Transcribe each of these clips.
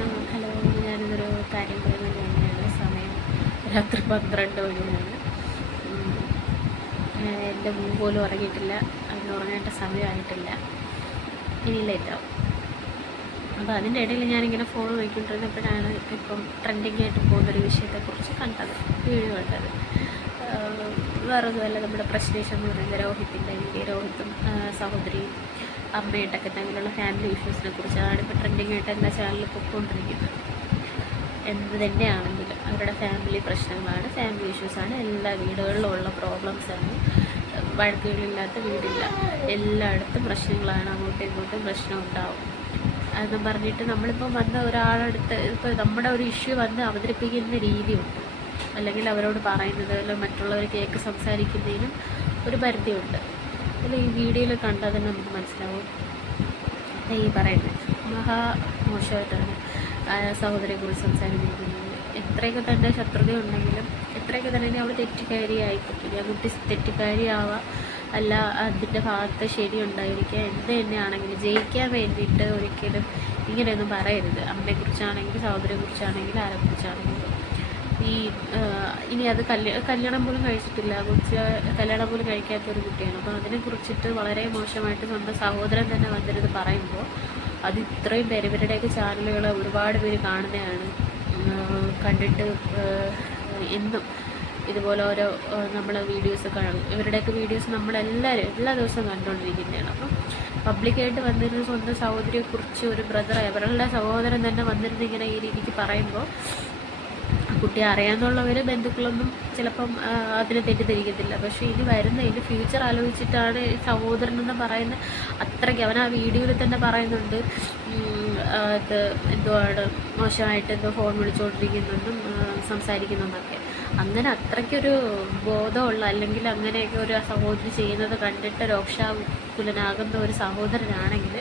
Hello ഞാനിതൊരു കാര്യം പറയുന്നത് തന്നെയാണ്. സമയം രാത്രി പന്ത്രണ്ട് മണിയാണ്. എന്റെ മൂ പോലും ഉറങ്ങിയിട്ടില്ല. അതിന് ഉറങ്ങേണ്ട സമയമായിട്ടില്ല. ഇനി ലേറ്റാവും. അപ്പോൾ അതിന്റെ ഇടയിൽ ഞാനിങ്ങനെ ഫോൺ നോക്കിക്കൊണ്ടിരുന്നപ്പോഴാണ് ഇപ്പം ട്രെൻഡിങ് ആയിട്ട് പോകുന്നൊരു വിഷയത്തെക്കുറിച്ച് കണ്ടത് വീഡിയോ കണ്ടത്. വേറൊന്നുമല്ല നമ്മുടെ പ്രശ്നേഷ് എന്ന് പറയുന്നത് രോഹിത്തിന്റെ വീഡിയോ രോഹിത്തും സഹോദരിയും അമ്മയായിട്ടൊക്കെ തമ്മിലുള്ള ഫാമിലി ഇഷ്യൂസിനെ കുറിച്ചാണ് ഇപ്പോൾ ട്രെൻഡിങ് ആയിട്ട് എല്ലാ ചാനലിൽ പൊയ്ക്കൊണ്ടിരിക്കുന്നത് എന്ത് തന്നെയാണെങ്കിലും അവരുടെ ഫാമിലി പ്രശ്നങ്ങളാണ് ഫാമിലി ഇഷ്യൂസാണ് എല്ലാ വീടുകളിലും ഉള്ള പ്രോബ്ലംസാണ് വഴക്കുകളില്ലാത്ത വീടില്ല. എല്ലായിടത്തും പ്രശ്നങ്ങളാണ് അങ്ങോട്ടും ഇങ്ങോട്ടും പ്രശ്നം ഉണ്ടാവും. അതെന്ന് പറഞ്ഞിട്ട് നമ്മളിപ്പോൾ വന്ന ഒരാളടുത്ത് ഇപ്പോൾ നമ്മുടെ ഒരു ഇഷ്യൂ വന്ന് അവതരിപ്പിക്കുന്ന രീതിയുണ്ട്. അല്ലെങ്കിൽ അവരോട് പറയുന്നത് അല്ലെങ്കിൽ മറ്റുള്ളവർ കേൾക്ക് സംസാരിക്കുന്നതിനും ഒരു പരിധിയുണ്ട്. അതിൽ ഈ വീഡിയോയിൽ കണ്ടാൽ തന്നെ നമുക്ക് മനസ്സിലാവും. ഈ പറയുന്നത് മഹാ മോശമായിട്ടാണ് സഹോദരിയെക്കുറിച്ച് സംസാരിച്ചിരിക്കുന്നത്. എത്രയൊക്കെ തന്നെ ശത്രുത ഉണ്ടെങ്കിലും എത്രയൊക്കെ തന്നെ അവൾ തെറ്റുകാരി ആയിക്കൊട്ടില്ല. ആ കുട്ടി തെറ്റുകാരിയാവാം അല്ല അതിന്റെ ഭാഗത്ത് ശരി ഉണ്ടായിരിക്കുക എന്ത് തന്നെയാണെങ്കിലും ജയിക്കാൻ വേണ്ടിയിട്ട് ഒരിക്കലും ഇങ്ങനെയൊന്നും പറയരുത്. അമ്മയെക്കുറിച്ചാണെങ്കിൽ സഹോദരിയെക്കുറിച്ചാണെങ്കിൽ ആരെക്കുറിച്ചാണെങ്കിലും. ഈ ഇനി അത് കല്യാ കല്യാണം പോലും കഴിച്ചിട്ടില്ല. കൊച്ച് കല്യാണം പോലും കഴിക്കാത്ത ഒരു കുട്ടിയാണ്. അപ്പോൾ അതിനെ കുറിച്ചിട്ട് വളരെ മോശമായിട്ട് സ്വന്തം സഹോദരൻ തന്നെ വന്നിരുത് പറയുമ്പോൾ അത് ഇത്രയും പേര് ഇവരുടെയൊക്കെ ചാനലുകൾ ഒരുപാട് പേര് കാണുന്നതാണ്. കണ്ടിട്ട് എന്നും ഇതുപോലെ ഓരോ നമ്മൾ വീഡിയോസ് കാണും. ഇവരുടെയൊക്കെ വീഡിയോസ് നമ്മളെല്ലാവരും എല്ലാ ദിവസവും കണ്ടുകൊണ്ടിരിക്കുന്നതാണ് അപ്പം പബ്ലിക്കായിട്ട് വന്നിരുന്ന സ്വന്തം സഹോദരിയെക്കുറിച്ച് ഒരു ബ്രദർ അവരുടെ സഹോദരൻ തന്നെ വന്നിരുന്ന് ഇങ്ങനെ ഈ രീതിക്ക് പറയുമ്പോൾ കുട്ടിയെ അറിയാമെന്നുള്ളവർ ബന്ധുക്കളൊന്നും ചിലപ്പം അതിനെ തെറ്റിദ്ധരിക്കത്തില്ല. പക്ഷേ ഇനി വരുന്ന ഇതിന്റെ ഫ്യൂച്ചർ ആലോചിച്ചിട്ടാണ് സഹോദരൻ എന്ന് പറയുന്ന അത്രയ്ക്ക് അവൻ ആ വീഡിയോയിൽ തന്നെ പറയുന്നുണ്ട്. ഇത് എന്തുവാണ് മോശമായിട്ട് എന്തോ ഫോൺ വിളിച്ചുകൊണ്ടിരിക്കുന്നെന്നും ആ, സംസാരിക്കുന്നെന്നൊക്കെ. അങ്ങനെ അത്രയ്ക്കൊരു ബോധമുള്ള അല്ലെങ്കിൽ അങ്ങനെയൊക്കെ ഒരു സഹോദരി ചെയ്യുന്നത് കണ്ടിട്ട് രോക്ഷാകുലനാകുന്ന ഒരു സഹോദരനാണെങ്കിൽ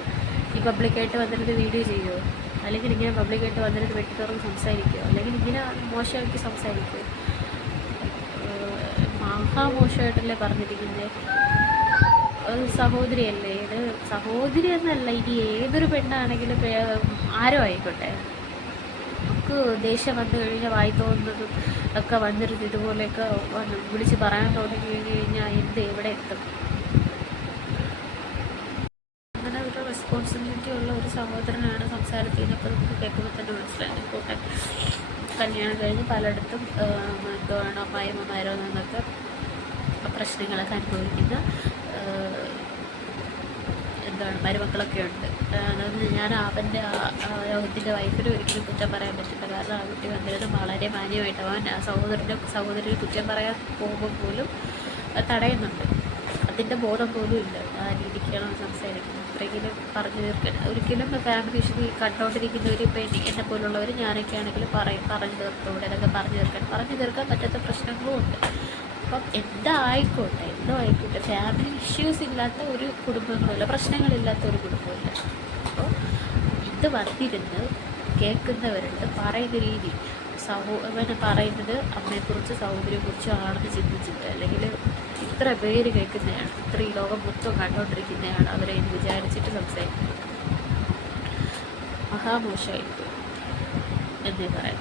ഈ പബ്ലിക്കായിട്ട് വന്നിരുന്ന് വീഡിയോ ചെയ്യുമോ അല്ലെങ്കിൽ ഇങ്ങനെ പബ്ലിക്കായിട്ട് വന്നിരുന്ന് വെട്ടി തുറന്ന് സംസാരിക്കുമോ അല്ലെങ്കിൽ ഇങ്ങനെ മോശമായിട്ട് സംസാരിക്കുമോ മഹാമോശമായിട്ടല്ലേ പറഞ്ഞിരിക്കുന്നത് സഹോദരിയല്ലേ? ഇത് സഹോദരി എന്നല്ല ഇനി ഏതൊരു പെണ്ണാണെങ്കിലും ആരോ ആയിക്കോട്ടെ. നമുക്ക് ദേഷ്യം വന്നു കഴിഞ്ഞാൽ വായി തോന്നുന്നതും ഒക്കെ വന്നിരുന്ന് ഇതുപോലെയൊക്കെ വിളിച്ച് പറയാൻ തുടങ്ങി കഴിഞ്ഞാൽ എന്ത് എവിടെ എത്തും അങ്ങനെ ഒരു ഉള്ള ഒരു സഹോദരനാണ് സംസാരത്തിൽ നിന്നൊക്കെ നമുക്ക് കേൾക്കുമ്പോൾ തന്നെ മനസ്സിലായി. കൂട്ടെ കല്യാണം കഴിഞ്ഞ് പലയിടത്തും എന്താണ് അമ്മായിമ്മമാരോ നിന്നൊക്കെ പ്രശ്നങ്ങളൊക്കെ അനുഭവിക്കുന്ന എന്താണ് മരുമക്കളൊക്കെ ഉണ്ട്. അതായത് ഞാൻ അവന്റെ രോഗത്തിന്റെ വൈഫിന് ഒരിക്കലും കുറ്റം പറയാൻ പറ്റില്ല. കാരണം ആ കുട്ടി വന്നിരുന്നത് വളരെ മാന്യമായിട്ട് അവൻ സഹോദരന്റെ സഹോദരിയെ കുറ്റം പറയാൻ പോകുമ്പോൾ പോലും തടയുന്നുണ്ട്. അതിന്റെ ബോധം പോലും ഇല്ല ആ രീതിക്കാണ് സംസാരിക്കുന്നത്. അത്രയെങ്കിലും പറഞ്ഞു തീർക്കാൻ. ഒരിക്കലും ഫാമിലി ഇഷ്യൂ കണ്ടുകൊണ്ടിരിക്കുന്നവർ ഇപ്പോൾ എന്നെ എന്നെ പോലുള്ളവർ ഞാനൊക്കെ ആണെങ്കിലും പറയും പറഞ്ഞു തീർത്തൂടെ അതൊക്കെ പറഞ്ഞു തീർക്കാൻ. പറഞ്ഞു തീർക്കാൻ പറ്റാത്ത പ്രശ്നങ്ങളും ഉണ്ട്. അപ്പം എന്തായിക്കോട്ടെ എന്തോ ആയിക്കോട്ടെ. ഫാമിലി ഇഷ്യൂസ് ഇല്ലാത്ത ഒരു കുടുംബങ്ങളുമില്ല. പ്രശ്നങ്ങളില്ലാത്ത ഒരു കുടുംബമില്ല അപ്പോൾ ഇത് വന്നിരുന്ന് കേൾക്കുന്നവരുണ്ട് പറയുന്ന രീതി. സഹോ പറയുന്നത് അമ്മയെക്കുറിച്ച് സഹോദരിയെക്കുറിച്ചോ ആണെന്ന് ചിന്തിച്ചിട്ട് അല്ലെങ്കിൽ ഇത്ര പേര് കേൾക്കുന്നതാണ് ഇത്ര ഈ ലോകം മൊത്തം കണ്ടുകൊണ്ടിരിക്കുന്നതാണ് അവരെ എന്ന് വിചാരിച്ചിട്ട് സംസാരിക്കുന്നത് മഹാമോശമായിരിക്കും എന്നേ പറയാം.